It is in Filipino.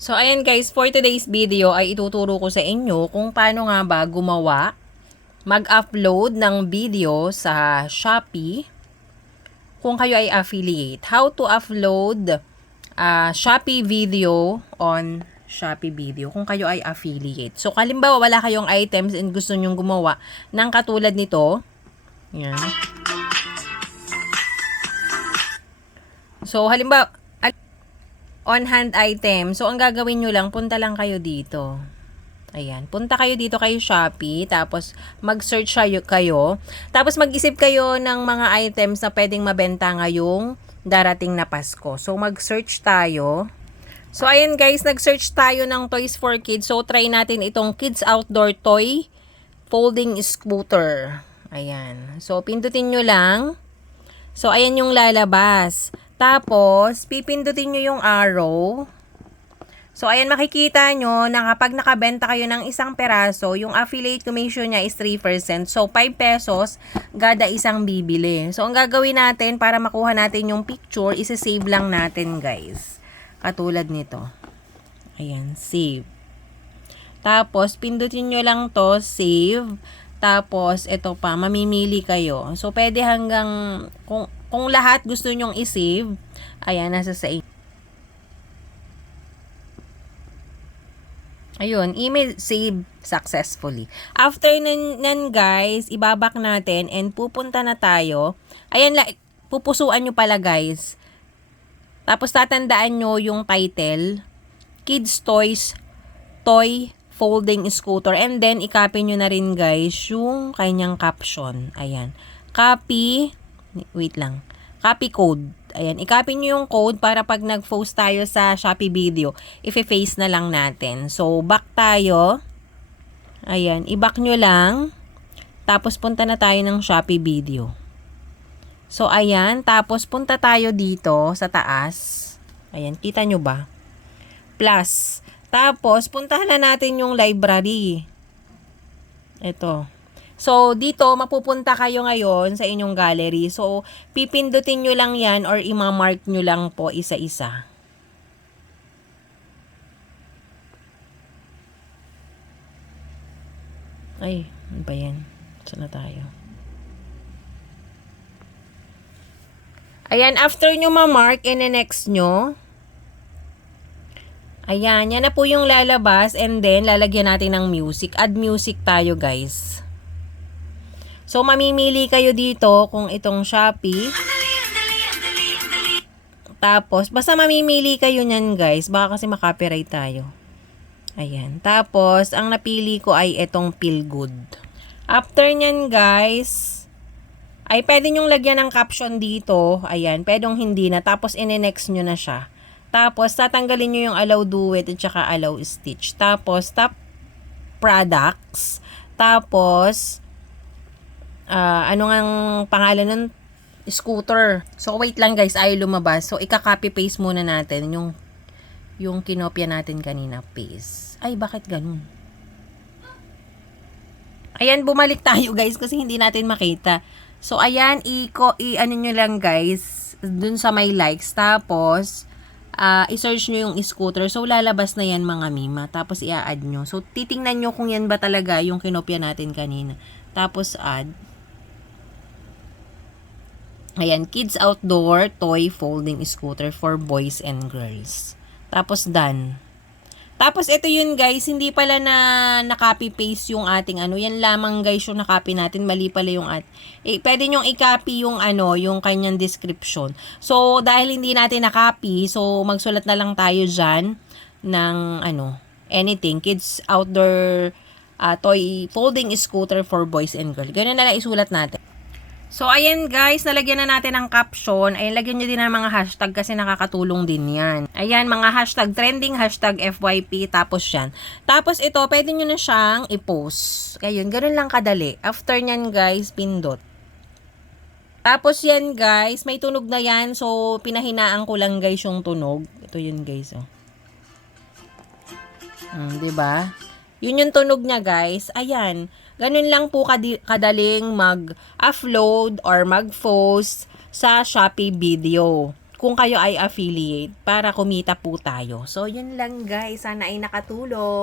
So, ayan guys, for today's video ay ituturo ko sa inyo kung paano nga ba gumawa, mag-upload ng video sa Shopee kung kayo ay affiliate. How to upload uh, Shopee video on Shopee video kung kayo ay affiliate. So, kalimbawa wala kayong items and gusto nyong gumawa ng katulad nito. Yan. So, halimbawa, on-hand item. So, ang gagawin nyo lang, punta lang kayo dito. Ayan. Punta kayo dito kay Shopee. Tapos, mag-search kayo, kayo. Tapos, mag-isip kayo ng mga items na pwedeng mabenta ngayong darating na Pasko. So, mag-search tayo. So, ayan guys, nag-search tayo ng Toys for Kids. So, try natin itong Kids Outdoor Toy Folding Scooter. Ayan. So, pindutin nyo lang. So, ayan yung lalabas. Tapos, pipindutin nyo yung arrow. So, ayan makikita nyo na kapag nakabenta kayo ng isang peraso, yung affiliate commission niya is 3%. So, 5 pesos, gada isang bibili. So, ang gagawin natin para makuha natin yung picture, isa-save lang natin guys. Katulad nito. Ayan, save. Tapos, pindutin nyo lang to, save. Tapos, ito pa, mamimili kayo. So, pwede hanggang, kung, kung lahat gusto nyong i-save, ayan, nasa sa inyo. Ayun, email save successfully. After nan, nan guys, ibabak natin and pupunta na tayo. Ayan, la, pupusuan nyo pala guys. Tapos tatandaan nyo yung title, Kids Toys Toy Folding Scooter. And then, i-copy nyo na rin guys yung kanyang caption. Ayan. Copy, wait lang. Copy code. Ayan, i-copy nyo yung code para pag nag-post tayo sa Shopee video, i-face na lang natin. So, back tayo. Ayan, i-back nyo lang. Tapos, punta na tayo ng Shopee video. So, ayan. Tapos, punta tayo dito sa taas. Ayan, kita nyo ba? Plus. Tapos, puntahan na natin yung library. Ito. So, dito, mapupunta kayo ngayon sa inyong gallery. So, pipindutin nyo lang yan or imamark nyo lang po isa-isa. Ay, ano ba yan? Saan na tayo? Ayan, after nyo ma-mark, in-next nyo. Ayan, yan na po yung lalabas and then lalagyan natin ng music. Add music tayo guys. So, mamimili kayo dito kung itong Shopee. Tapos, basta mamimili kayo nyan guys. Baka kasi makopyright tayo. Ayan. Tapos, ang napili ko ay itong Feel Good. After nyan guys, ay pwede nyong lagyan ng caption dito. Ayan. Pwedeng hindi na. Tapos, in-next nyo na siya. Tapos, tatanggalin nyo yung allow do it at saka allow stitch. Tapos, top products. Tapos, uh, ano nga pangalan ng scooter. So, wait lang guys, ayaw lumabas. So, ika-copy paste muna natin yung yung kinopya natin kanina. Paste. Ay, bakit ganun? Ayan, bumalik tayo guys kasi hindi natin makita. So, ayan, i-ano i nyo lang guys, dun sa may likes. Tapos, uh, i-search nyo yung scooter. So, lalabas na yan mga mima. Tapos, i-add nyo. So, titingnan nyo kung yan ba talaga yung kinopya natin kanina. Tapos, add. Ayan, kids outdoor toy folding scooter for boys and girls. Tapos done. Tapos ito yun guys, hindi pala na na-copy paste yung ating ano, yan lamang guys yung na-copy natin, mali pala yung at. Eh, pwede nyo i-copy yung ano, yung kanyang description. So, dahil hindi natin na-copy, so magsulat na lang tayo dyan ng ano, anything, kids outdoor uh, toy folding scooter for boys and girls. Ganun na lang isulat natin. So, ayan guys, nalagyan na natin ang caption. Ayan, lagyan nyo din ng mga hashtag kasi nakakatulong din yan. Ayan, mga hashtag trending, hashtag FYP, tapos yan. Tapos ito, pwede nyo na siyang i-post. Ayun, ganun lang kadali. After nyan guys, pindot. Tapos yan guys, may tunog na yan. So, pinahinaan ko lang guys yung tunog. Ito yun guys, oh. Hmm, ba? Yun yung tunog niya, guys. Ayan. Ganun lang po kadaling mag-upload or mag-post sa Shopee video. kung kayo ay affiliate para kumita po tayo. So, yun lang guys. Sana ay nakatulong.